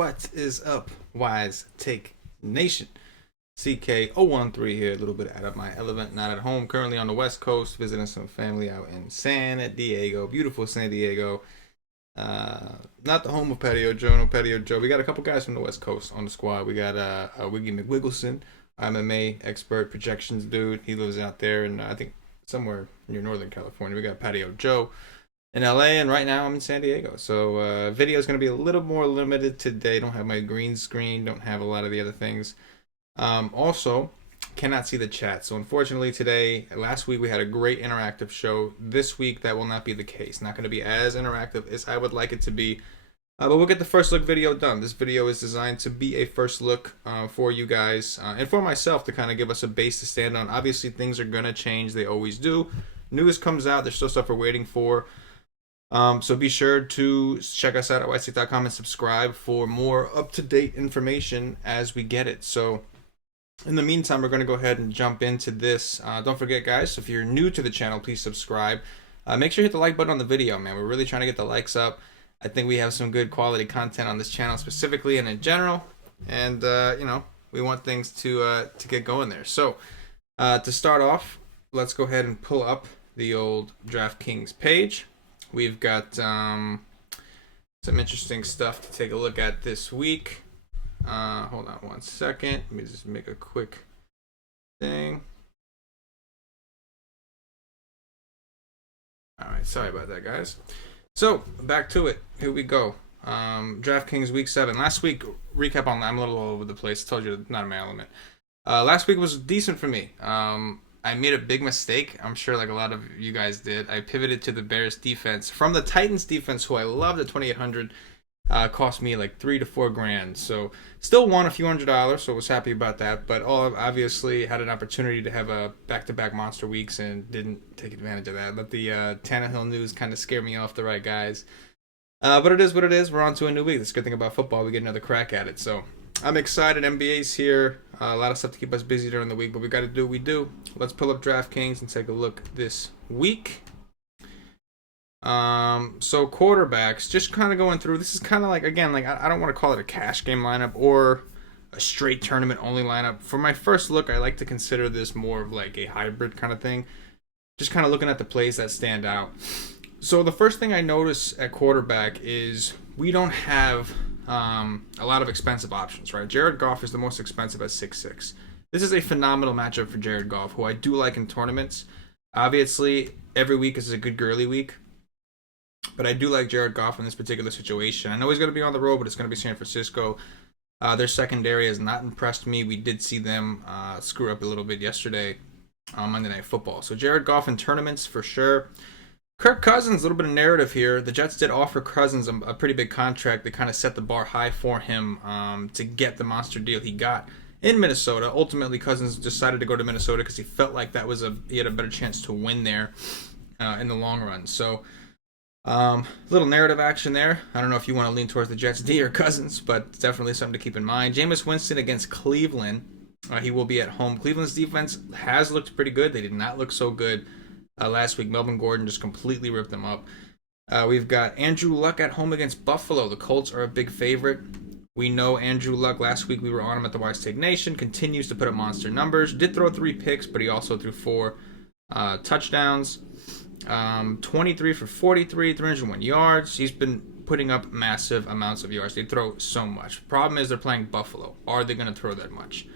What is up, Wise Take Nation? CK013 here, a little bit out of my element, not at home. Currently on the West Coast, visiting some family out in San Diego. Beautiful San Diego. Not the home of Patio Joe, no Patio Joe. We got a couple guys from the West Coast on the squad. We got Wiggy McWiggleson, MMA expert, projections dude. He lives out there in, I think, somewhere near Northern California. We got Patio Joe in LA, and right now I'm in San Diego. So video is going to be a little more limited today. Don't have my green screen, don't have a lot of the other things. Also, cannot see the chat. So unfortunately last week we had a great interactive show. This week that will not be the case. Not going to be as interactive as I would like it to be. But we'll get the first look video done. This video is designed to be a first look for you guys and for myself to kind of give us a base to stand on. Obviously things are going to change. They always do. News comes out. There's still stuff we're waiting for. So be sure to check us out at whitestick.com and subscribe for more up-to-date information as we get it. So in the meantime, we're going to go ahead and jump into this. Don't forget, guys, if you're new to the channel, please subscribe. Make sure you hit the like button on the video, man. We're really trying to get the likes up. I think we have some good quality content on this channel specifically and in general. And, we want things to get going there. So to start off, let's go ahead and pull up the old DraftKings page. We've got some interesting stuff to take a look at this week. Hold on one second. Let me just make a quick thing. All right, sorry about that, guys. So back to it. Here we go. DraftKings Week 7. Last week, recap on. I'm a little all over the place. I told you, not in my element. Last week was decent for me. I made a big mistake. I'm sure like a lot of you guys did. I pivoted to the Bears defense from the Titans defense, who I loved at 2,800. Cost me like $3 to $4 grand. So still won a few $100s, so I was happy about that. But obviously had an opportunity to have a back-to-back monster weeks and didn't take advantage of that. Let the Tannehill news kind of scare me off the right guys. But it is what it is. We're on to a new week. That's a good thing about football. We get another crack at it. So I'm excited. NBA's here. A lot of stuff to keep us busy during the week, but we got to do what we do. Let's pull up DraftKings and take a look this week. So quarterbacks, just kind of going through. This is kind of like, again, like I don't want to call it a cash game lineup or a straight tournament only lineup. For my first look, I like to consider this more of like a hybrid kind of thing. Just kind of looking at the plays that stand out. So the first thing I notice at quarterback is we don't have a lot of expensive options, right? Jared Goff is the most expensive at 6'6". This is a phenomenal matchup for Jared Goff, who I do like in tournaments. Obviously, every week is a good girly week, but I do like Jared Goff in this particular situation. I know he's going to be on the road, but it's going to be San Francisco. Their secondary has not impressed me. We did see them screw up a little bit yesterday on Monday Night Football. So Jared Goff in tournaments for sure. Kirk Cousins, a little bit of narrative here. The Jets did offer Cousins a pretty big contract. They kind of set the bar high for him to get the monster deal he got in Minnesota. Ultimately, Cousins decided to go to Minnesota because he felt like he had a better chance to win there in the long run. So little narrative action there. I don't know if you want to lean towards the Jets D or Cousins, but definitely something to keep in mind. Jameis Winston against Cleveland. He will be at home. Cleveland's defense has looked pretty good. They did not look so good last week. Melvin Gordon just completely ripped them up. We've got Andrew Luck at home against Buffalo. The Colts are a big favorite. We know Andrew Luck. Last week we were on him at the Wise Take Nation. Continues to put up monster numbers. Did throw 3 picks, but he also threw 4 touchdowns. 23 for 43, 301 yards. He's been putting up massive amounts of yards. They throw so much. Problem is they're playing Buffalo. Are they going to throw that much?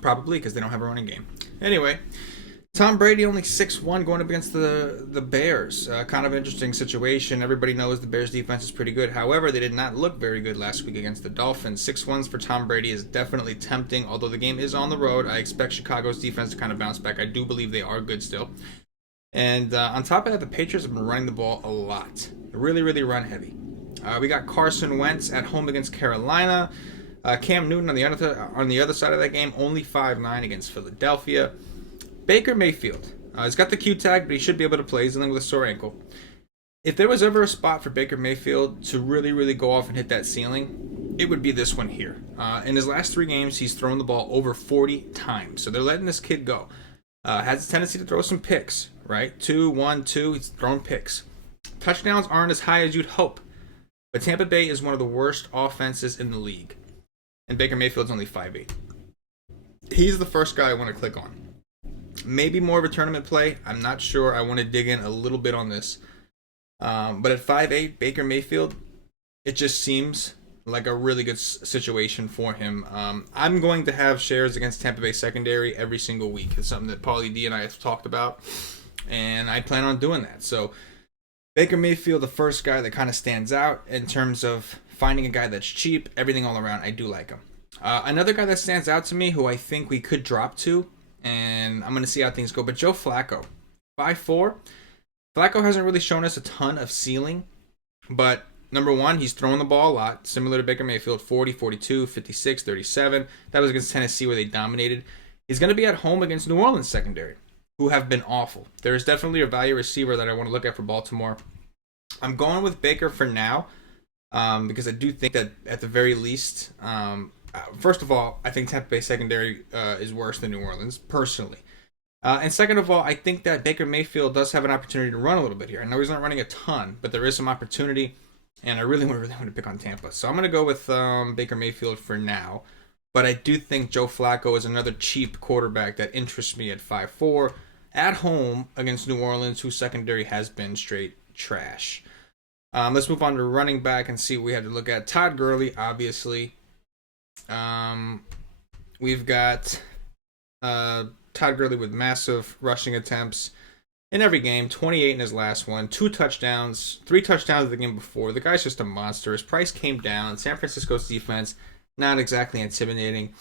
Probably, because they don't have a running game. Anyway, Tom Brady only 6'1", going up against the Bears. Kind of interesting situation. Everybody knows the Bears defense is pretty good. However, they did not look very good last week against the Dolphins. 6'1" for Tom Brady is definitely tempting. Although the game is on the road, I expect Chicago's defense to kind of bounce back. I do believe they are good still. And on top of that, the Patriots have been running the ball a lot. Really, really run heavy. We got Carson Wentz at home against Carolina. Cam Newton on the other side of that game, only 5'9" against Philadelphia. Baker Mayfield. He's got the Q tag, but he should be able to play. He's dealing with a sore ankle. If there was ever a spot for Baker Mayfield to really, really go off and hit that ceiling, it would be this one here. In his last 3 games, he's thrown the ball over 40 times. So they're letting this kid go. Has a tendency to throw some picks, right? 2, 1, 2. He's thrown picks. Touchdowns aren't as high as you'd hope. But Tampa Bay is one of the worst offenses in the league. And Baker Mayfield's only 5'8". He's the first guy I want to click on. Maybe more of a tournament play. I'm not sure. I want to dig in a little bit on this. But at 5'8", Baker Mayfield, it just seems like a really good situation for him. I'm going to have shares against Tampa Bay secondary every single week. It's something that Paulie D and I have talked about, and I plan on doing that. So Baker Mayfield, the first guy that kind of stands out in terms of finding a guy that's cheap, everything all around. I do like him. Another guy that stands out to me, who I think we could drop to, and I'm going to see how things go, but Joe Flacco, 5'4". Flacco hasn't really shown us a ton of ceiling, but number one, he's throwing the ball a lot, similar to Baker Mayfield, 40, 42, 56, 37. That was against Tennessee where they dominated. He's going to be at home against New Orleans secondary, who have been awful. There is definitely a value receiver that I want to look at for Baltimore. I'm going with Baker for now because I do think that at the very least, first of all, I think Tampa Bay secondary is worse than New Orleans, personally. And second of all, I think that Baker Mayfield does have an opportunity to run a little bit here. I know he's not running a ton, but there is some opportunity, and I really want to pick on Tampa. So I'm going to go with Baker Mayfield for now. But I do think Joe Flacco is another cheap quarterback that interests me at 5'4", at home against New Orleans, whose secondary has been straight trash. Let's move on to running back and see what we have to look at. Todd Gurley, obviously. We've got Todd Gurley with massive rushing attempts in every game, 28 in his last one, 2 touchdowns, 3 touchdowns the game before. The guy's just a monster. His price came down. San Francisco's defense, not exactly intimidating.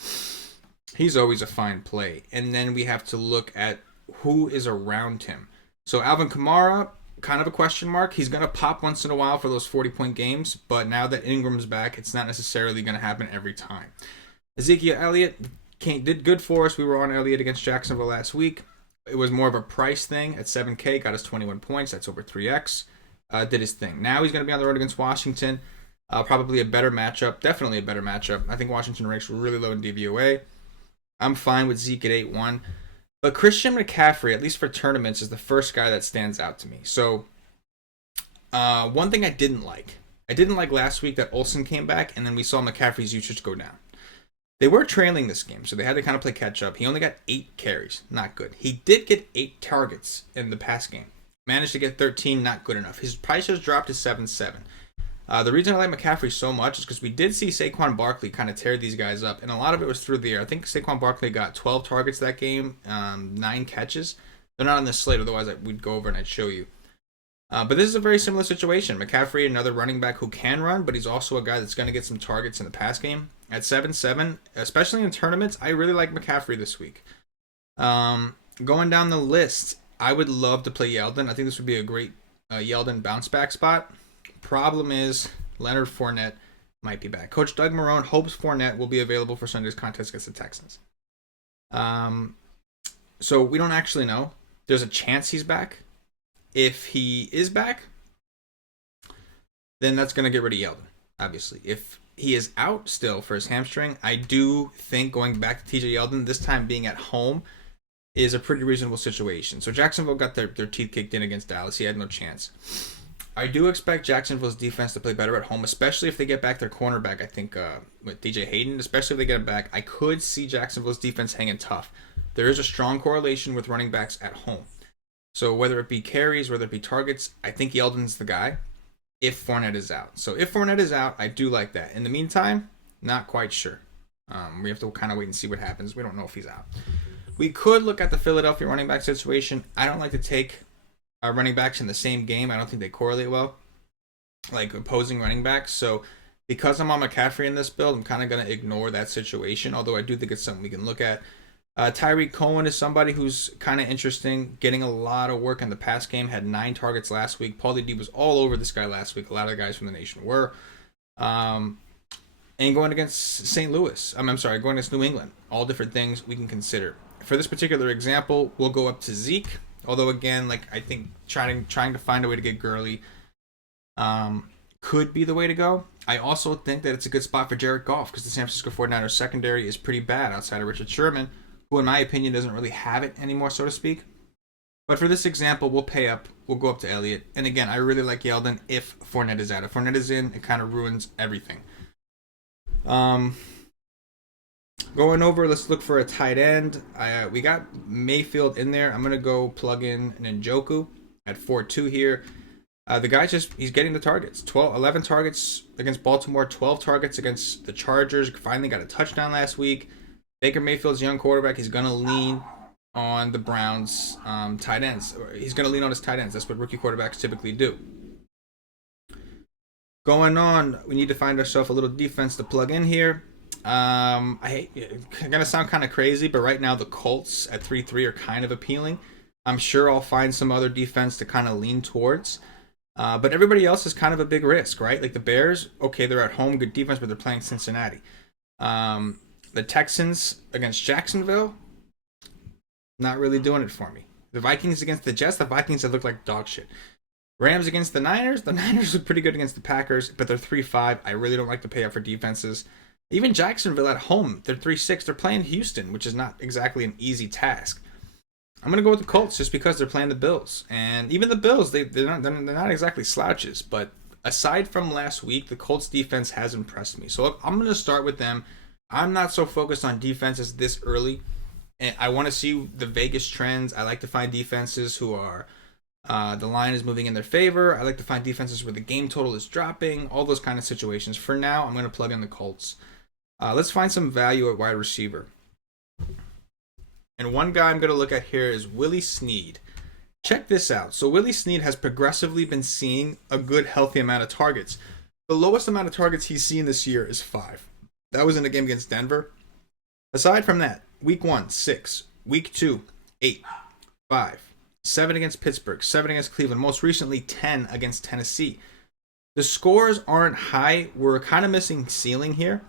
He's always a fine play. And then we have to look at who is around him. So Alvin Kamara, kind of a question mark. He's going to pop once in a while for those 40-point games, but now that Ingram's back, it's not necessarily going to happen every time. Ezekiel Elliott did good for us. We were on Elliott against Jacksonville last week. It was more of a price thing at 7K, got us 21 points. That's over 3X. Did his thing. Now he's going to be on the road against Washington. Probably a better matchup. Definitely a better matchup. I think Washington ranks really low in DVOA. I'm fine with Zeke at 8-1. But Christian McCaffrey, at least for tournaments, is the first guy that stands out to me. So, one thing I didn't like last week that Olsen came back, and then we saw McCaffrey's usage go down. They were trailing this game, so they had to kind of play catch up. He only got 8 carries. Not good. He did get 8 targets in the pass game. Managed to get 13. Not good enough. His price has dropped to 7-7. The reason I like McCaffrey so much is because we did see Saquon Barkley kind of tear these guys up, and a lot of it was through the air. I think Saquon Barkley got 12 targets that game, 9 catches. They're not on this slate, otherwise we'd go over and I'd show you. But this is a very similar situation. McCaffrey, another running back who can run, but he's also a guy that's going to get some targets in the pass game. At 7-7, especially in tournaments, I really like McCaffrey this week. Going down the list, I would love to play Yeldon. I think this would be a great Yeldon bounce back spot. Problem is, Leonard Fournette might be back. Coach Doug Marrone hopes Fournette will be available for Sunday's contest against the Texans. So we don't actually know. There's a chance he's back. If he is back, then that's going to get rid of Yeldon, obviously. If he is out still for his hamstring, I do think going back to TJ Yeldon, this time being at home, is a pretty reasonable situation. So Jacksonville got their teeth kicked in against Dallas. He had no chance. I do expect Jacksonville's defense to play better at home, especially if they get back their cornerback, I think, with DJ Hayden, especially if they get him back. I could see Jacksonville's defense hanging tough. There is a strong correlation with running backs at home. So whether it be carries, whether it be targets, I think Yeldon's the guy if Fournette is out. So if Fournette is out, I do like that. In the meantime, not quite sure. We have to kind of wait and see what happens. We don't know if he's out. We could look at the Philadelphia running back situation. I don't like to take running backs in the same game. I don't think they correlate well, like opposing running backs. So because I'm on McCaffrey in this build, I'm kind of going to ignore that situation, although I do think it's something we can look at. Tyreek Cohen is somebody who's kind of interesting, getting a lot of work in the pass game, had 9 targets last week. Paulie D was all over this guy last week. A lot of the guys from the nation were. And going against St. Louis. Going against New England. All different things we can consider. For this particular example, we'll go up to Zeke. Although, again, I think trying to find a way to get Gurley could be the way to go. I also think that it's a good spot for Jared Goff because the San Francisco 49ers secondary is pretty bad outside of Richard Sherman, who, in my opinion, doesn't really have it anymore, so to speak. But for this example, we'll pay up. We'll go up to Elliott. And again, I really like Yeldon if Fournette is out. If Fournette is in, it kind of ruins everything. Going over, let's look for a tight end. We got Mayfield in there. I'm going to go plug in an Njoku at 4-2 here. The guy he's getting the targets. 11 targets against Baltimore, 12 targets against the Chargers. Finally got a touchdown last week. Baker Mayfield's a young quarterback. He's going to lean on the Browns' tight ends. He's going to lean on his tight ends. That's what rookie quarterbacks typically do. Going on, we need to find ourselves a little defense to plug in here. I'm gonna sound kind of crazy, but right now the Colts at 3-3 are kind of appealing. I'm sure I'll find some other defense to kind of lean towards. But everybody else is kind of a big risk, right? Like the Bears, okay, they're at home, good defense, but they're playing Cincinnati. The Texans against Jacksonville, not really doing it for me. The Vikings against the Jets, the Vikings have looked like dog shit. Rams against the Niners look pretty good against the Packers, but they're 3-5. I really don't like to pay up for defenses. Even Jacksonville at home, they're 3-6. They're playing Houston, which is not exactly an easy task. I'm going to go with the Colts just because they're playing the Bills. And even the Bills, they're not exactly slouches. But aside from last week, the Colts defense has impressed me. So I'm going to start with them. I'm not so focused on defenses this early. And I want to see the Vegas trends. I like to find defenses who are the line is moving in their favor. I like to find defenses where the game total is dropping. All those kind of situations. For now, I'm going to plug in the Colts. Let's find some value at wide receiver. And one guy I'm going to look at here is Willie Snead. Check this out. So Willie Snead has progressively been seeing a good, healthy amount of targets. The lowest amount of targets he's seen this year is 5. That was in a game against Denver. Aside from that, week 1, 6. Week 2, 8. 5. 7 against Pittsburgh. 7 against Cleveland. Most recently, 10 against Tennessee. The scores aren't high. We're kind of missing ceiling here.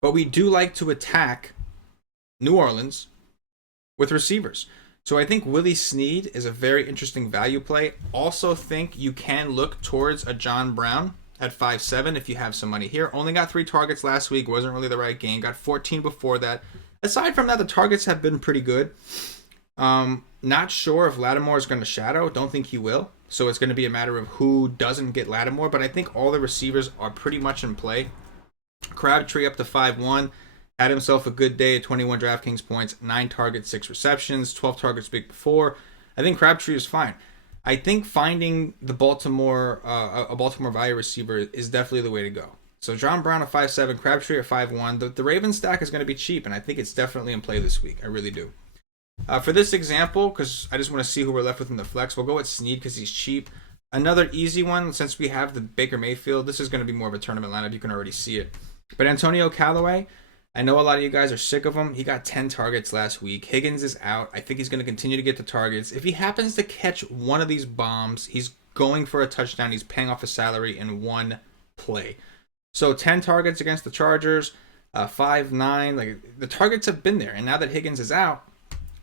But we do like to attack New Orleans with receivers. So I think Willie Snead is a very interesting value play. Also think you can look towards a John Brown at 5-7 if you have some money here. Only got 3 targets last week. Wasn't really the right game. Got 14 before that. Aside from that, the targets have been pretty good. Not sure if Lattimore is going to shadow. Don't think he will. So it's going to be a matter of who doesn't get Lattimore. But I think all the receivers are pretty much in play. Crabtree up to 5-1. Had himself a good day at 21 DraftKings points. 9 targets, 6 receptions. 12 targets week before. I think Crabtree is fine. I think finding the Baltimore a Baltimore value receiver is definitely the way to go. So John Brown at 5-7, Crabtree at 5-1. The Ravens stack is going to be cheap, and I think it's definitely in play this week. I really do. For this example, because I just want to see who we're left with in the flex, we'll go with Snead because he's cheap. Another easy one, since we have the Baker Mayfield, this is going to be more of a tournament lineup. You can already see it. But Antonio Callaway, I know a lot of you guys are sick of him. He got 10 targets last week. Higgins is out. I think he's going to continue to get the targets. If he happens to catch one of these bombs, he's going for a touchdown. He's paying off his salary in one play. So 10 targets against the Chargers, 5-9. Like the targets have been there. And now that Higgins is out,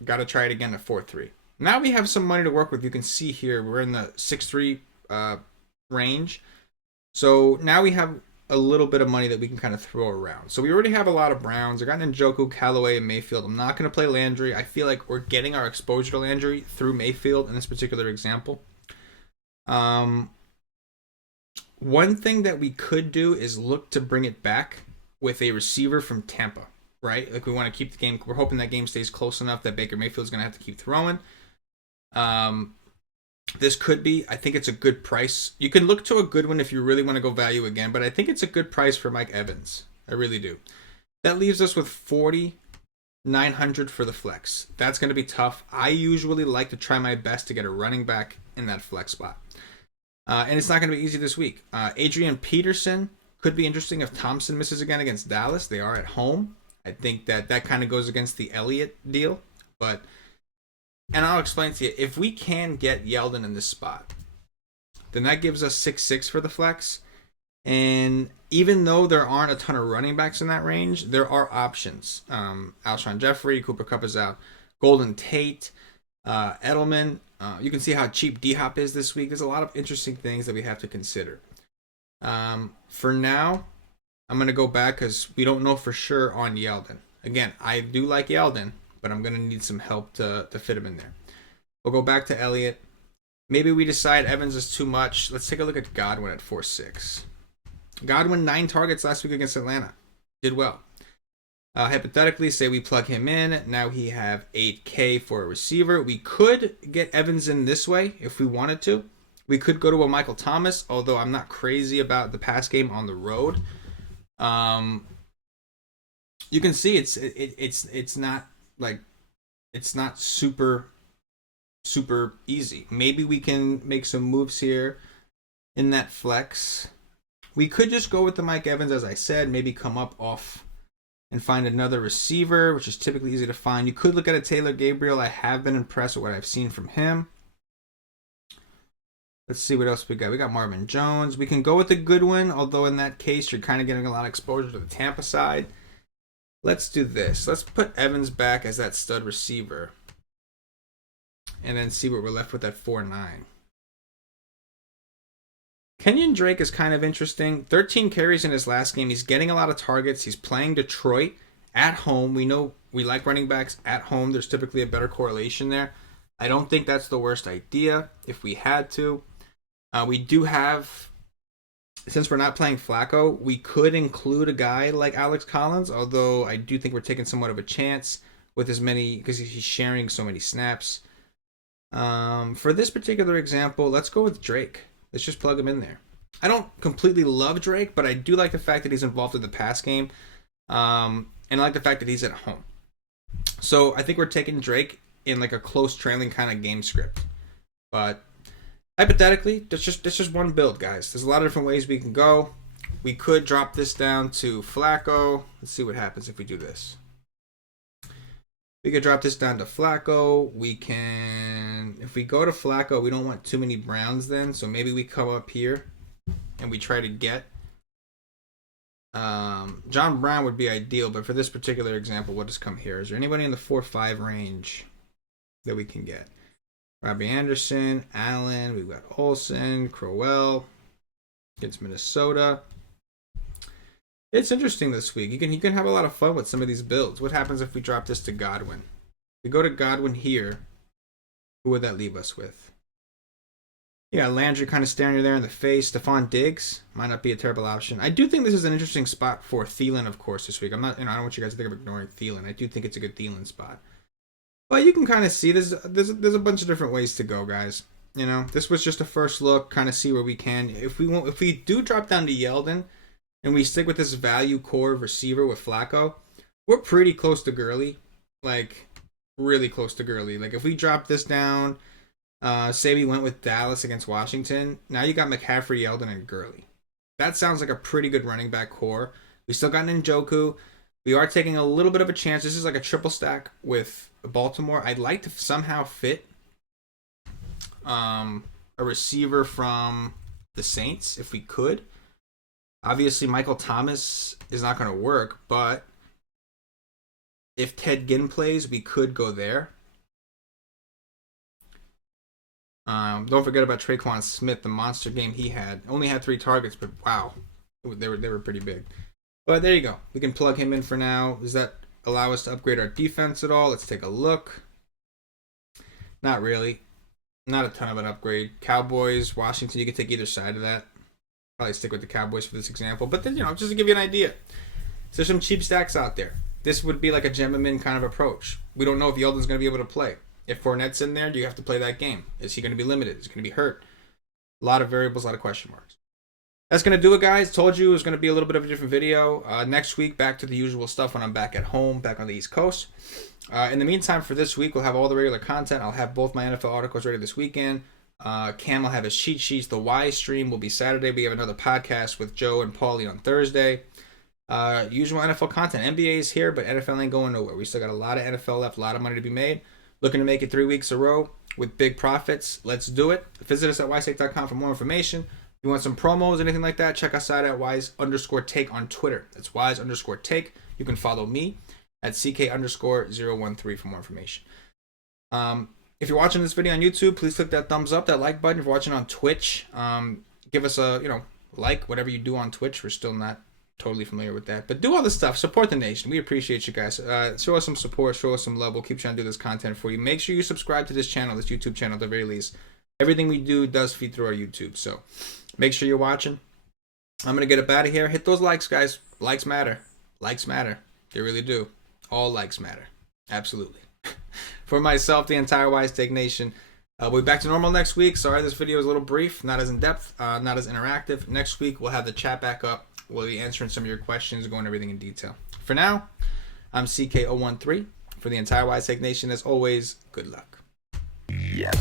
got to try it again at 4-3. Now we have some money to work with. You can see here we're in the 6-3 range. So now we have a little bit of money that we can kind of throw around. So we already have a lot of Browns. I got Njoku, Callaway, and Mayfield. I'm not going to play Landry. I feel like we're getting our exposure to Landry through Mayfield in this particular example. One thing that we could do is look to bring it back with a receiver from Tampa, right? Like we want to keep the game. We're hoping that game stays close enough that Baker Mayfield's going to have to keep throwing. This could be, I think it's a good price. You can look to a good one if you really want to go value again, but I think it's a good price for Mike Evans. I really do. That leaves us with 4,900 for the flex. That's going to be tough. I usually like to try my best to get a running back in that flex spot. And it's not going to be easy this week. Adrian Peterson could be interesting if Thompson misses again against Dallas. They are at home. I think that kind of goes against the Elliott deal, but... And I'll explain to you, if we can get Yeldon in this spot, then that gives us 6-6 for the flex. And even though there aren't a ton of running backs in that range, there are options. Alshon Jeffrey, Cooper Kupp is out. Golden Tate, Edelman. You can see how cheap D-Hop is this week. There's a lot of interesting things that we have to consider. For now, I'm going to go back because we don't know for sure on Yeldon. Again, I do like Yeldon, but I'm going to need some help to fit him in there. We'll go back to Elliott. Maybe we decide Evans is too much. Let's take a look at Godwin at 4.6. Godwin, 9 targets last week against Atlanta. Did well. Hypothetically, say we plug him in. Now he have 8K for a receiver. We could get Evans in this way if we wanted to. We could go to a Michael Thomas, although I'm not crazy about the pass game on the road. You can see it's not like it's not super easy. Maybe we can make some moves here in that flex. We could just go with the Mike Evans, as I said, maybe come up off and find another receiver, which is typically easy to find. You could look at a Taylor Gabriel. I have been impressed with what I've seen from him. Let's see what else we got. We got Marvin Jones. We can go with a Goodwin, although in that case, you're kind of getting a lot of exposure to the Tampa side. Let's do this. Let's put Evans back as that stud receiver. And then see what we're left with at 4.9. Kenyon Drake is kind of interesting. 13 carries in his last game. He's getting a lot of targets. He's playing Detroit at home. We know we like running backs at home. There's typically a better correlation there. I don't think that's the worst idea if we had to. We do have, since we're not playing Flacco, we could include a guy like Alex Collins, although I do think we're taking somewhat of a chance with as many, because he's sharing so many snaps. For this particular example, let's go with Drake. Let's just plug him in there. I don't completely love Drake, but I do like the fact that he's involved in the pass game. And I like the fact that he's at home. So I think we're taking Drake in like a close trailing kind of game script. But hypothetically, that's just one build, guys. There's a lot of different ways we can go. We could drop this down to Flacco. Let's see what happens if we do this. We could drop this down to Flacco. We can, if we go to Flacco, we don't want too many Browns then. So maybe we come up here and we try to get John Brown would be ideal, but for this particular example, we'll just come here. Is there anybody in the 4-5 range that we can get? Robbie Anderson, Allen, we've got Olsen, Crowell against Minnesota. It's interesting this week. You can have a lot of fun with some of these builds. What happens if we drop this to Godwin? If we go to Godwin here, who would that leave us with? Yeah, Landry kind of staring you there in the face. Stephon Diggs might not be a terrible option. I do think this is an interesting spot for Thielen, of course, this week. I don't want you guys to think of ignoring Thielen. I do think it's a good Thielen spot. But you can kind of see there's a bunch of different ways to go, guys. You know, this was just a first look, kind of see where we can. If we do drop down to Yeldon, and we stick with this value core receiver with Flacco, we're pretty close to Gurley. Like, really close to Gurley. Like, if we drop this down, say we went with Dallas against Washington, now you got McCaffrey, Yeldon, and Gurley. That sounds like a pretty good running back core. We still got Njoku. We are taking a little bit of a chance. This is like a triple stack with Baltimore. I'd like to somehow fit a receiver from the Saints if we could. Obviously, Michael Thomas is not going to work, but if Ted Ginn plays, we could go there. Don't forget about Traquan Smith, the monster game he had. Only had 3 targets, but wow, they were pretty big. But there you go. We can plug him in for now. Does that allow us to upgrade our defense at all? Let's take a look. Not really. Not a ton of an upgrade. Cowboys, Washington, you can take either side of that. Probably stick with the Cowboys for this example. But then, just to give you an idea. So there's some cheap stacks out there. This would be like a gem-a-min kind of approach. We don't know if Yeldon's going to be able to play. If Fournette's in there, do you have to play that game? Is he going to be limited? Is he going to be hurt? A lot of variables, a lot of question marks. That's going to do it, guys. Told you it was going to be a little bit of a different video. Next week, back to the usual stuff when I'm back at home, back on the East Coast. In the meantime, for this week, we'll have all the regular content. I'll have both my NFL articles ready this weekend. Cam will have his cheat sheets. The Y stream will be Saturday. We have another podcast with Joe and Paulie on Thursday. Usual NFL content. NBA is here, but NFL ain't going nowhere. We still got a lot of NFL left, a lot of money to be made. Looking to make it 3 weeks in a row with big profits. Let's do it. Visit us at ysake.com for more information. If you want some promos, anything like that, check us out at wise_take on Twitter. That's wise_take. You can follow me at ck_013 for more information. If you're watching this video on YouTube, please click that thumbs up, that like button. If you're watching on Twitch, give us a, like, whatever you do on Twitch. We're still not totally familiar with that. But do all this stuff. Support the nation. We appreciate you guys. Show us some support. Show us some love. We'll keep trying to do this content for you. Make sure you subscribe to this channel, this YouTube channel at the very least. Everything we do does feed through our YouTube. So make sure you're watching. I'm going to get up out of here. Hit those likes, guys. Likes matter. Likes matter. They really do. All likes matter. Absolutely. For myself, the entire Wise Take Nation, we'll be back to normal next week. Sorry this video is a little brief, not as in-depth, not as interactive. Next week, we'll have the chat back up. We'll be answering some of your questions, going everything in detail. For now, I'm CK013. For the entire Wise Take Nation, as always, good luck. Yeah.